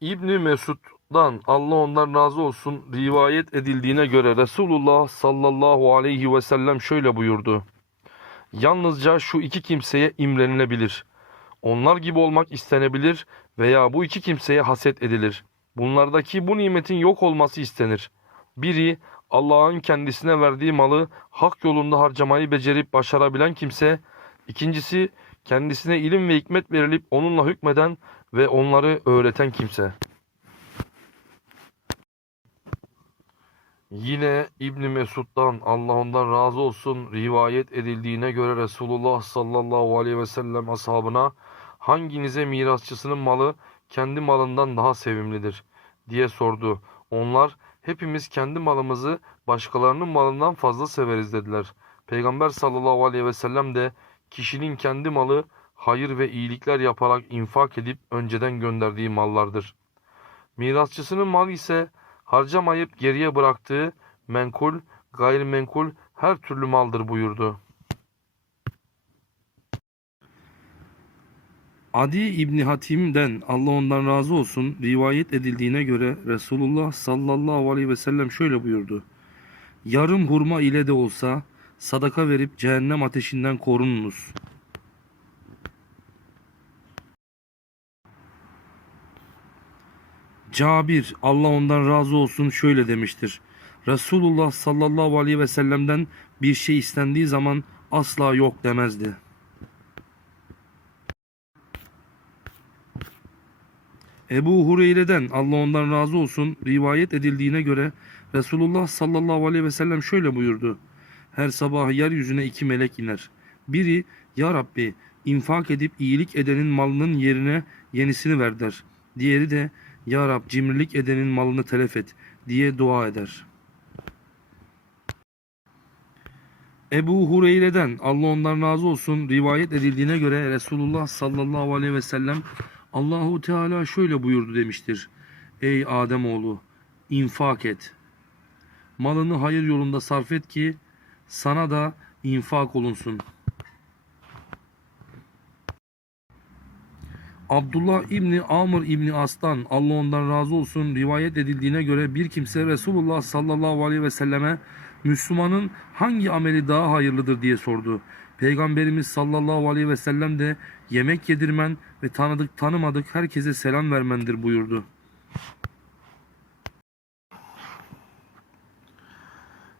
İbni Mesud'dan Allah ondan razı olsun rivayet edildiğine göre Resulullah sallallahu aleyhi ve sellem şöyle buyurdu. Yalnızca şu iki kimseye imrenilebilir. Onlar gibi olmak istenebilir veya bu iki kimseye haset edilir. Bunlardaki bu nimetin yok olması istenir. Biri Allah'ın kendisine verdiği malı hak yolunda harcamayı becerip başarabilen kimse, ikincisi kendisine ilim ve hikmet verilip onunla hükmeden ve onları öğreten kimse. Yine İbn Mesud'dan Allah ondan razı olsun rivayet edildiğine göre Resulullah sallallahu aleyhi ve sellem ashabına hanginize mirasçısının malı kendi malından daha sevimlidir diye sordu. Onlar hepimiz kendi malımızı başkalarının malından fazla severiz dediler. Peygamber sallallahu aleyhi ve sellem de kişinin kendi malı hayır ve iyilikler yaparak infak edip önceden gönderdiği mallardır. Mirasçısının malı ise harcamayıp geriye bıraktığı menkul, gayrimenkul her türlü maldır buyurdu. Adi İbni Hatim'den Allah ondan razı olsun rivayet edildiğine göre Resulullah sallallahu aleyhi ve sellem şöyle buyurdu. Yarım hurma ile de olsa sadaka verip cehennem ateşinden korununuz. Cabir Allah ondan razı olsun şöyle demiştir. Resulullah sallallahu aleyhi ve sellem'den bir şey istendiği zaman asla yok demezdi. Ebu Hureyre'den Allah ondan razı olsun rivayet edildiğine göre Resulullah sallallahu aleyhi ve sellem şöyle buyurdu. Her sabah yeryüzüne iki melek iner. Biri Ya Rabbi infak edip iyilik edenin malının yerine yenisini ver der. Diğeri de Ya Rab cimrilik edenin malını telef et diye dua eder. Ebu Hureyre'den Allah ondan razı olsun rivayet edildiğine göre Resulullah sallallahu aleyhi ve sellem Allahu Teala şöyle buyurdu demiştir. Ey Ademoğlu infak et. Malını hayır yolunda sarf et ki sana da infak olunsun. Abdullah İbni Amr İbni As'tan Allah ondan razı olsun rivayet edildiğine göre bir kimse Resulullah sallallahu aleyhi ve selleme Müslümanın hangi ameli daha hayırlıdır diye sordu. Peygamberimiz sallallahu aleyhi ve sellem de yemek yedirmen ve tanıdık tanımadık herkese selam vermendir buyurdu.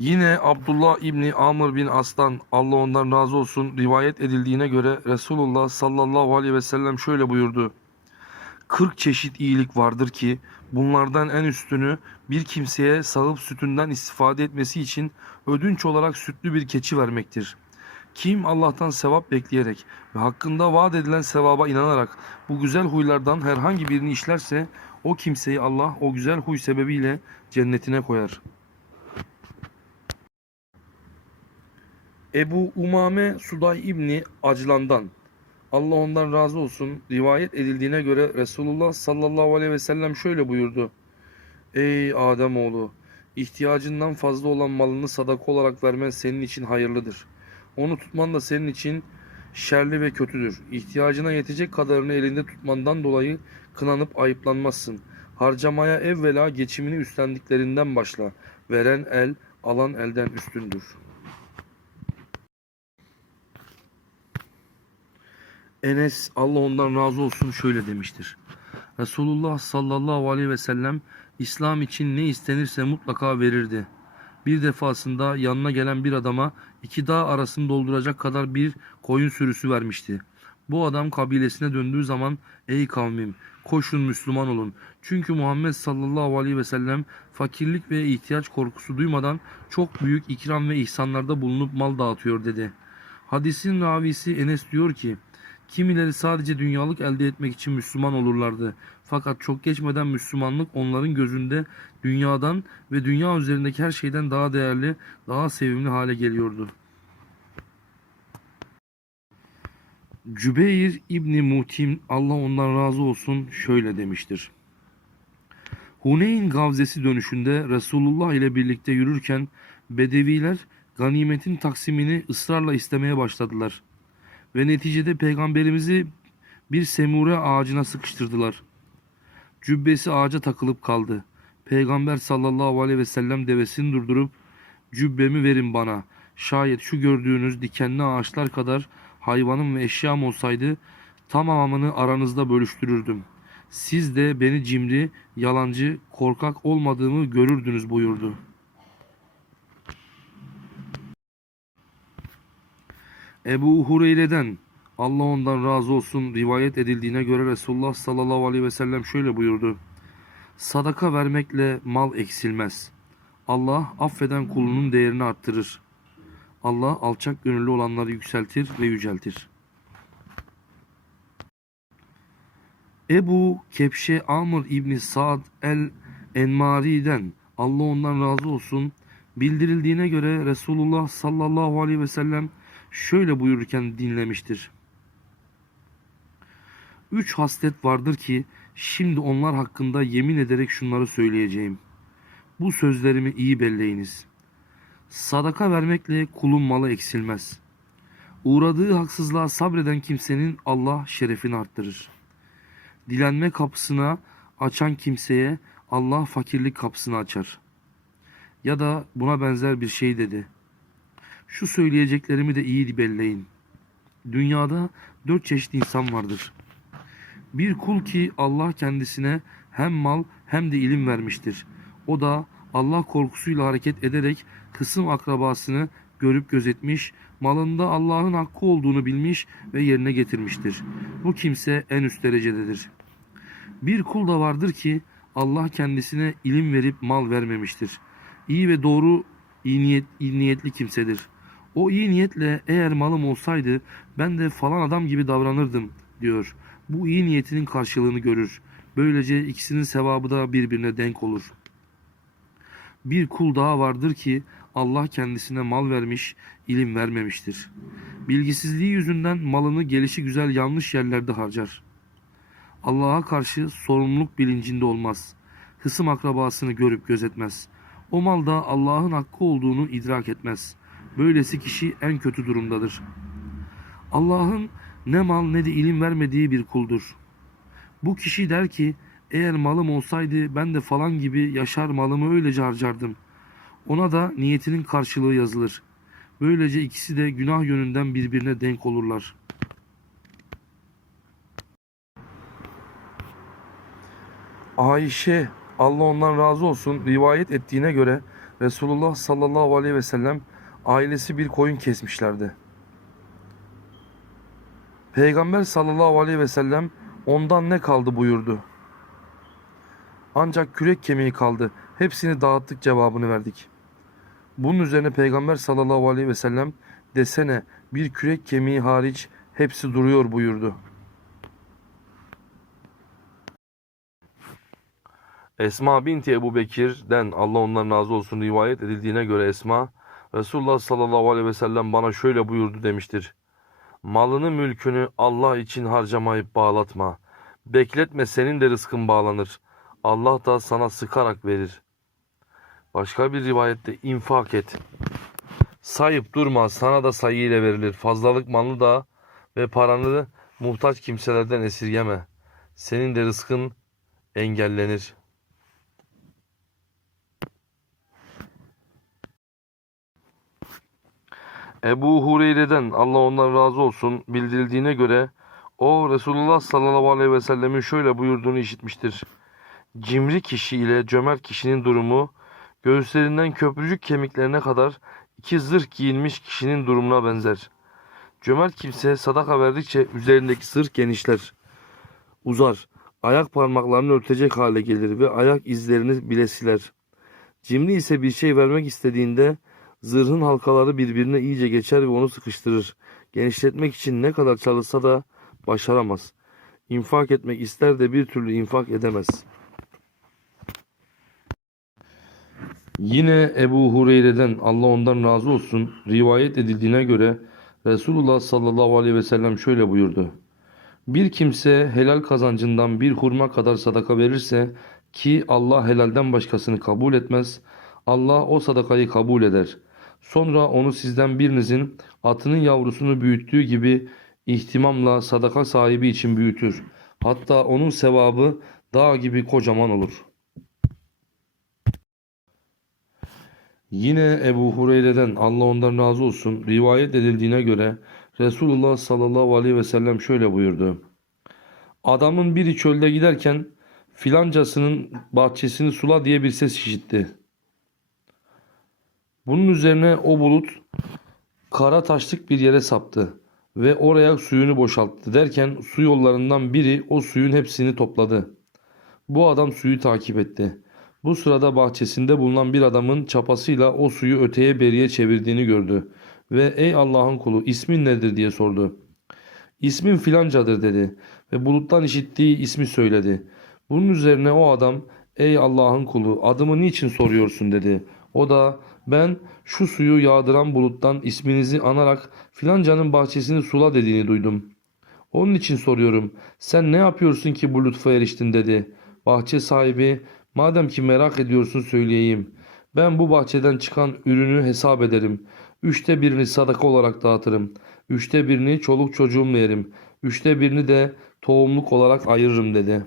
Yine Abdullah İbni Amr bin As'tan Allah ondan razı olsun rivayet edildiğine göre Resulullah sallallahu aleyhi ve sellem şöyle buyurdu. 40 çeşit iyilik vardır ki bunlardan en üstünü bir kimseye sağıp sütünden istifade etmesi için ödünç olarak sütlü bir keçi vermektir. Kim Allah'tan sevap bekleyerek ve hakkında vaat edilen sevaba inanarak bu güzel huylardan herhangi birini işlerse o kimseyi Allah o güzel huy sebebiyle cennetine koyar.'' Ebu Umame Suday İbni Aclan'dan Allah ondan razı olsun rivayet edildiğine göre Resulullah sallallahu aleyhi ve sellem şöyle buyurdu. Ey Ademoğlu ihtiyacından fazla olan malını sadaka olarak vermen senin için hayırlıdır. Onu tutman da senin için şerli ve kötüdür. İhtiyacına yetecek kadarını elinde tutmandan dolayı kınanıp ayıplanmazsın. Harcamaya evvela geçimini üstlendiklerinden başla. Veren el, alan elden üstündür.'' Enes Allah ondan razı olsun şöyle demiştir. Resulullah sallallahu aleyhi ve sellem İslam için ne istenirse mutlaka verirdi. Bir defasında yanına gelen bir adama iki dağ arasını dolduracak kadar bir koyun sürüsü vermişti. Bu adam kabilesine döndüğü zaman ey kavmim koşun Müslüman olun. Çünkü Muhammed sallallahu aleyhi ve sellem fakirlik ve ihtiyaç korkusu duymadan çok büyük ikram ve ihsanlarda bulunup mal dağıtıyor dedi. Hadisin ravisi Enes diyor ki Kimileri sadece dünyalık elde etmek için Müslüman olurlardı. Fakat çok geçmeden Müslümanlık onların gözünde dünyadan ve dünya üzerindeki her şeyden daha değerli, daha sevimli hale geliyordu. Cübeyr İbni Mutim Allah ondan razı olsun şöyle demiştir. Huneyn gavzesi dönüşünde Resulullah ile birlikte yürürken Bedeviler ganimetin taksimini ısrarla istemeye başladılar ve neticede peygamberimizi bir semure ağacına sıkıştırdılar. Cübbesi ağaca takılıp kaldı. Peygamber sallallahu aleyhi ve sellem devesini durdurup cübbemi verin bana. Şayet şu gördüğünüz dikenli ağaçlar kadar hayvanım ve eşyam olsaydı tamamını aranızda bölüştürürdüm. Siz de beni cimri, yalancı, korkak olmadığımı görürdünüz buyurdu. Ebu Hureyre'den Allah ondan razı olsun rivayet edildiğine göre Resulullah sallallahu aleyhi ve sellem şöyle buyurdu. Sadaka vermekle mal eksilmez. Allah affeden kulunun değerini arttırır. Allah alçak gönüllü olanları yükseltir ve yüceltir. Ebu Kepşe Amr İbni Sa'd el-Enmari'den Allah ondan razı olsun bildirildiğine göre Resulullah sallallahu aleyhi ve sellem şöyle buyururken dinlemiştir. Üç haslet vardır ki şimdi onlar hakkında yemin ederek şunları söyleyeceğim. Bu sözlerimi iyi belleyiniz. Sadaka vermekle kulun malı eksilmez. Uğradığı haksızlığa sabreden kimsenin Allah şerefini arttırır. Dilenme kapısına açan kimseye Allah fakirlik kapısını açar. Ya da buna benzer bir şey dedi. Şu söyleyeceklerimi de iyi belleyin. Dünyada dört çeşit insan vardır. Bir kul ki Allah kendisine hem mal hem de ilim vermiştir. O da Allah korkusuyla hareket ederek kısım akrabasını görüp gözetmiş, malında Allah'ın hakkı olduğunu bilmiş ve yerine getirmiştir. Bu kimse en üst derecededir. Bir kul da vardır ki Allah kendisine ilim verip mal vermemiştir. İyi ve doğru iyi, niyet, iyi niyetli kimsedir. O iyi niyetle eğer malım olsaydı ben de falan adam gibi davranırdım diyor. Bu iyi niyetinin karşılığını görür. Böylece ikisinin sevabı da birbirine denk olur. Bir kul daha vardır ki Allah kendisine mal vermiş, ilim vermemiştir. Bilgisizliği yüzünden malını gelişi güzel yanlış yerlerde harcar. Allah'a karşı sorumluluk bilincinde olmaz. Hısım akrabasını görüp gözetmez. O malda Allah'ın hakkı olduğunu idrak etmez. Böylesi kişi en kötü durumdadır. Allah'ın ne mal ne de ilim vermediği bir kuldur. Bu kişi der ki eğer malım olsaydı ben de falan gibi yaşar malımı öylece harcardım. Ona da niyetinin karşılığı yazılır. Böylece ikisi de günah yönünden birbirine denk olurlar. Ayşe Allah ondan razı olsun rivayet ettiğine göre Resulullah sallallahu aleyhi ve sellem ailesi bir koyun kesmişlerdi. Peygamber sallallahu aleyhi ve sellem ondan ne kaldı buyurdu. Ancak kürek kemiği kaldı. Hepsini dağıttık cevabını verdik. Bunun üzerine Peygamber sallallahu aleyhi ve sellem desene bir kürek kemiği hariç hepsi duruyor buyurdu. Esma binti Ebu Bekir'den Allah ondan razı olsun rivayet edildiğine göre Esma Resulullah sallallahu aleyhi ve sellem bana şöyle buyurdu demiştir. Malını mülkünü Allah için harcamayıp bağlatma. Bekletme senin de rızkın bağlanır. Allah da sana sıkarak verir. Başka bir rivayette infak et. Sayıp durma sana da sayı verilir. Fazlalık malını da ve paranı muhtaç kimselerden esirgeme. Senin de rızkın engellenir. Ebu Hureyre'den Allah ondan razı olsun bildirildiğine göre o Resulullah sallallahu aleyhi ve sellemin şöyle buyurduğunu işitmiştir. Cimri kişi ile cömert kişinin durumu göğüslerinden köprücük kemiklerine kadar iki zırh giyinmiş kişinin durumuna benzer. Cömert kimse sadaka verdikçe üzerindeki zırh genişler, uzar, ayak parmaklarını örtecek hale gelir ve ayak izlerini bile siler. Cimri ise bir şey vermek istediğinde Zırhın halkaları birbirine iyice geçer ve onu sıkıştırır. Genişletmek için ne kadar çalışsa da başaramaz. İnfak etmek ister de bir türlü infak edemez. Yine Ebu Hureyre'den Allah ondan razı olsun rivayet edildiğine göre Resulullah sallallahu aleyhi ve sellem şöyle buyurdu. Bir kimse helal kazancından bir hurma kadar sadaka verirse ki Allah helalden başkasını kabul etmez, Allah o sadakayı kabul eder. Sonra onu sizden birinizin atının yavrusunu büyüttüğü gibi ihtimamla sadaka sahibi için büyütür. Hatta onun sevabı dağ gibi kocaman olur. Yine Ebu Hureyre'den Allah ondan razı olsun rivayet edildiğine göre Resulullah sallallahu aleyhi ve sellem şöyle buyurdu. Adamın biri çölde giderken filancasının bahçesini sula diye bir ses işitti. Bunun üzerine o bulut kara taşlık bir yere saptı ve oraya suyunu boşalttı derken su yollarından biri o suyun hepsini topladı. Bu adam suyu takip etti. Bu sırada bahçesinde bulunan bir adamın çapasıyla o suyu öteye beriye çevirdiğini gördü ve ey Allah'ın kulu ismin nedir diye sordu. İsmin filancadır dedi ve buluttan işittiği ismi söyledi. Bunun üzerine o adam ey Allah'ın kulu adımı niçin soruyorsun dedi. O da ben şu suyu yağdıran buluttan isminizi anarak filancanın bahçesini sula dediğini duydum. Onun için soruyorum sen ne yapıyorsun ki bu lütfa eriştin dedi. Bahçe sahibi madem ki merak ediyorsun söyleyeyim. Ben bu bahçeden çıkan ürünü hesap ederim. Üçte birini sadaka olarak dağıtırım. Üçte birini çoluk çocuğumla yerim. Üçte birini de tohumluk olarak ayırırım dedi.